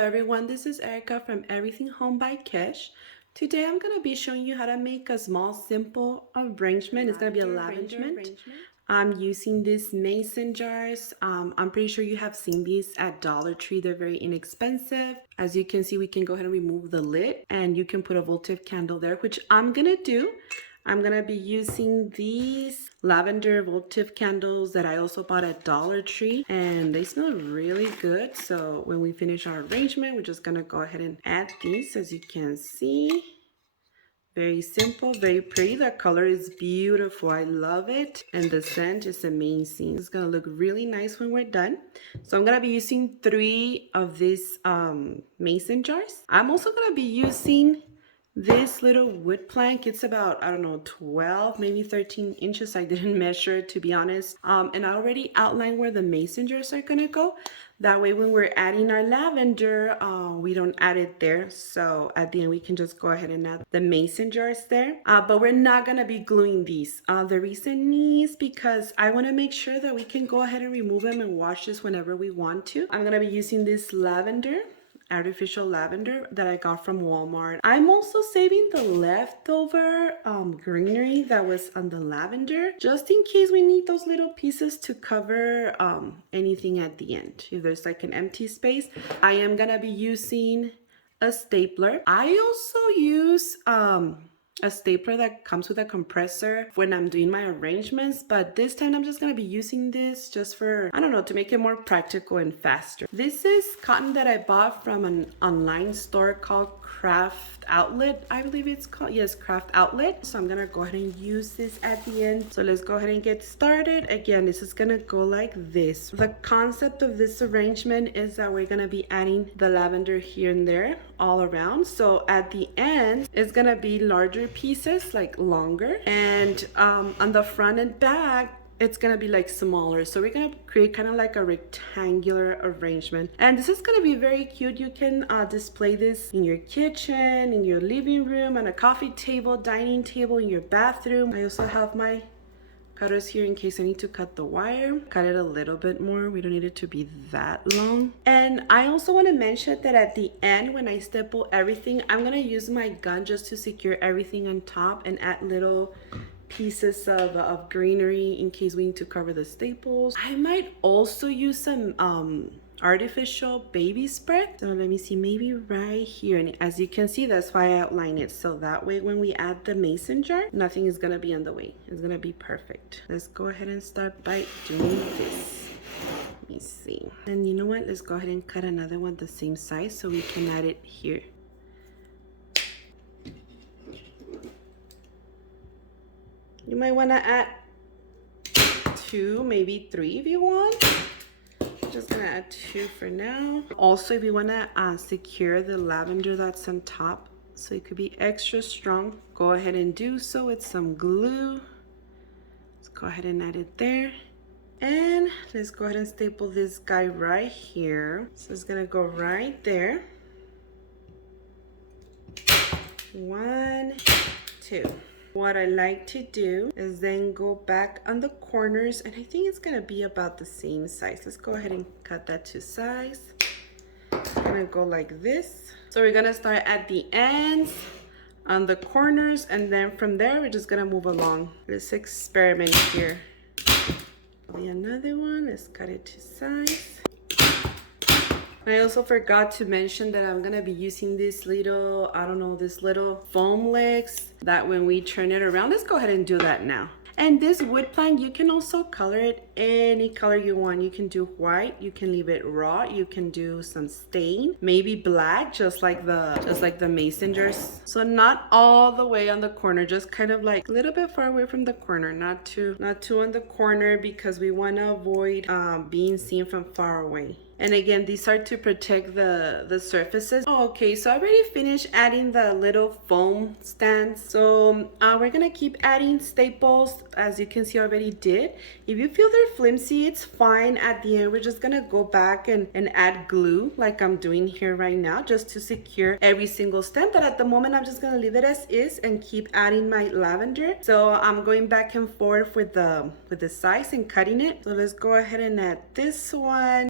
everyone, this is Erica from Everything Home by Kesh. Today I'm going to be showing you how to make a small simple arrangement. It's going to be a lavender arrangement. I'm using these mason jars. I'm pretty sure you have seen these at Dollar Tree. They're very inexpensive. As you can see, we can go ahead and remove the lid and you can put a votive candle there, which I'm going to do. I'm gonna be using these lavender votive candles that I also bought at Dollar Tree, and they smell really good. So when we finish our arrangement, we're just gonna go ahead and add these. As you can see, very simple, very pretty. The color is beautiful. I love it, and the scent is amazing. It's gonna look really nice when we're done. So I'm gonna be using 3 of these mason jars. I'm also gonna be using this little wood plank. It's about, I don't know, 12, maybe 13 inches. I didn't measure it, to be honest. And I already outlined where the mason jars are gonna go. That way when we're adding our lavender, we don't add it there. So at the end, we can just go ahead and add the mason jars there. But we're not gonna be gluing these. The reason is because I wanna make sure that we can go ahead and remove them and wash this whenever we want to. I'm gonna be using this artificial lavender that I got from Walmart. I'm also saving the leftover greenery that was on the lavender, just in case we need those little pieces to cover anything at the end. If there's like an empty space, I am gonna be using a stapler. I also use a stapler that comes with a compressor when I'm doing my arrangements, but this time I'm just gonna be using this just for, I don't know, to make it more practical and faster. This is cotton that I bought from an online store called Craft Outlet, I believe it's called. Yes, Craft Outlet. So I'm gonna go ahead and use this at the end. So let's go ahead and get started. Again, this is gonna go like this. The concept of this arrangement is that we're gonna be adding the lavender here and there all around. So at the end, it's gonna be larger pieces, like longer, and on the front and back it's gonna be like smaller. So we're gonna create kind of like a rectangular arrangement, and this is gonna be very cute. You can display this in your kitchen, in your living room, on a coffee table, dining table, in your bathroom. I also have my cutters here in case I need to cut the wire. Cut it a little bit more. We don't need it to be that long. And I also want to mention that at the end, when I staple everything, I'm gonna use my gun just to secure everything on top and add little pieces of greenery in case we need to cover the staples. I might also use some artificial baby spread. So let me see, maybe right here. And as you can see, that's why I outline it. So that way when we add the mason jar, nothing is gonna be in the way. It's gonna be perfect. Let's go ahead and start by doing this. Let me see. And you know what? Let's go ahead and cut another one the same size so we can add it here. You might want to add 2, maybe 3 if you want. Just gonna add 2 for now. Also, if you want to secure the lavender that's on top so it could be extra strong, go ahead and do so with some glue. Let's go ahead and add it there. And let's go ahead and staple this guy right here. So it's gonna go right there. 1, 2. What I like to do is then go back on the corners, and I think it's gonna be about the same size. Let's go ahead and cut that to size. It's gonna go like this. So we're gonna start at the ends, on the corners, and then from there we're just gonna move along. Let's experiment here. Another one, let's cut it to size. I also forgot to mention that I'm gonna be using this little, I don't know, this little foam legs that when we turn it around, let's go ahead and do that now. And this wood plank, you can also color it any color you want. You can do white, you can leave it raw, you can do some stain, maybe black, just like the mason jars. So not all the way on the corner, just kind of like a little bit far away from the corner, not too on the corner, because we want to avoid being seen from far away. And again, these are to protect the surfaces. Okay, so I already finished adding the little foam stands. So we're gonna keep adding staples. As you can see, I already did. If you feel they're flimsy, it's fine. At the end, we're just gonna go back and add glue like I'm doing here right now, just to secure every single stand. But at the moment, I'm just gonna leave it as is and keep adding my lavender. So I'm going back and forth with the size and cutting it. So let's go ahead and add this one.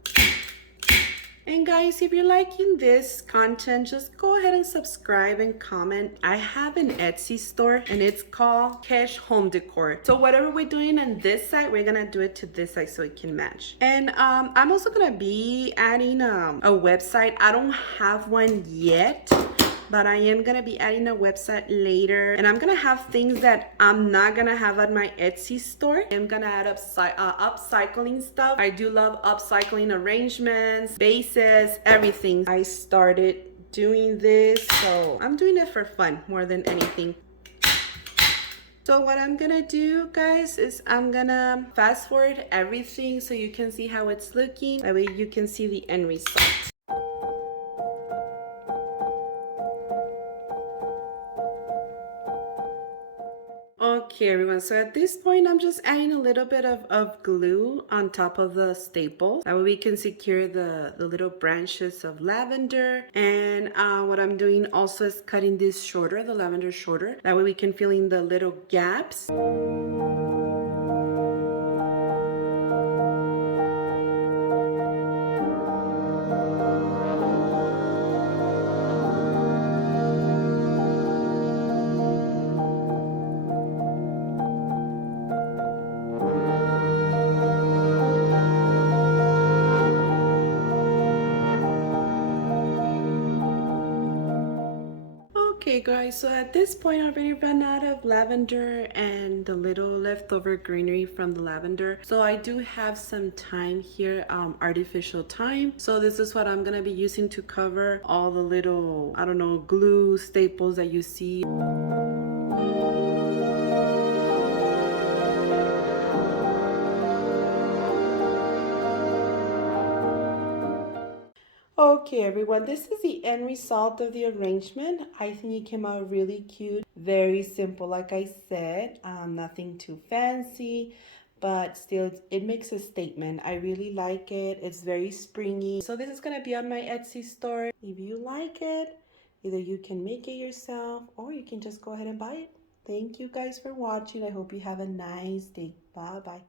And guys, if you're liking this content, just go ahead and subscribe and comment. I have an Etsy store and it's called Kesh Home Decor. So whatever we're doing on this side, we're gonna do it to this side so it can match. And I'm also gonna be adding a website. I don't have one yet, but I am gonna be adding a website later, and I'm gonna have things that I'm not gonna have at my Etsy store. I'm gonna add upcycling stuff. I do love upcycling arrangements, bases, everything. I started doing this, so I'm doing it for fun more than anything. So what I'm gonna do, guys, is I'm gonna fast forward everything so you can see how it's looking. That way you can see the end result. Okay, everyone, so at this point, I'm just adding a little bit of glue on top of the staples. That way we can secure the little branches of lavender. And what I'm doing also is cutting this shorter, the lavender shorter. That way we can fill in the little gaps. Okay guys, so at this point I already ran out of lavender and the little leftover greenery from the lavender. So I do have some thyme here, artificial thyme. So this is what I'm gonna be using to cover all the little, I don't know, glue staples that you see. Okay everyone, this is the end result of the arrangement. I think it came out really cute, very simple like I said, nothing too fancy, but still it makes a statement. I really like it. It's very springy. So this is gonna be on my Etsy store. If you like it, either you can make it yourself or you can just go ahead and buy it. Thank you guys for watching. I hope you have a nice day. Bye bye.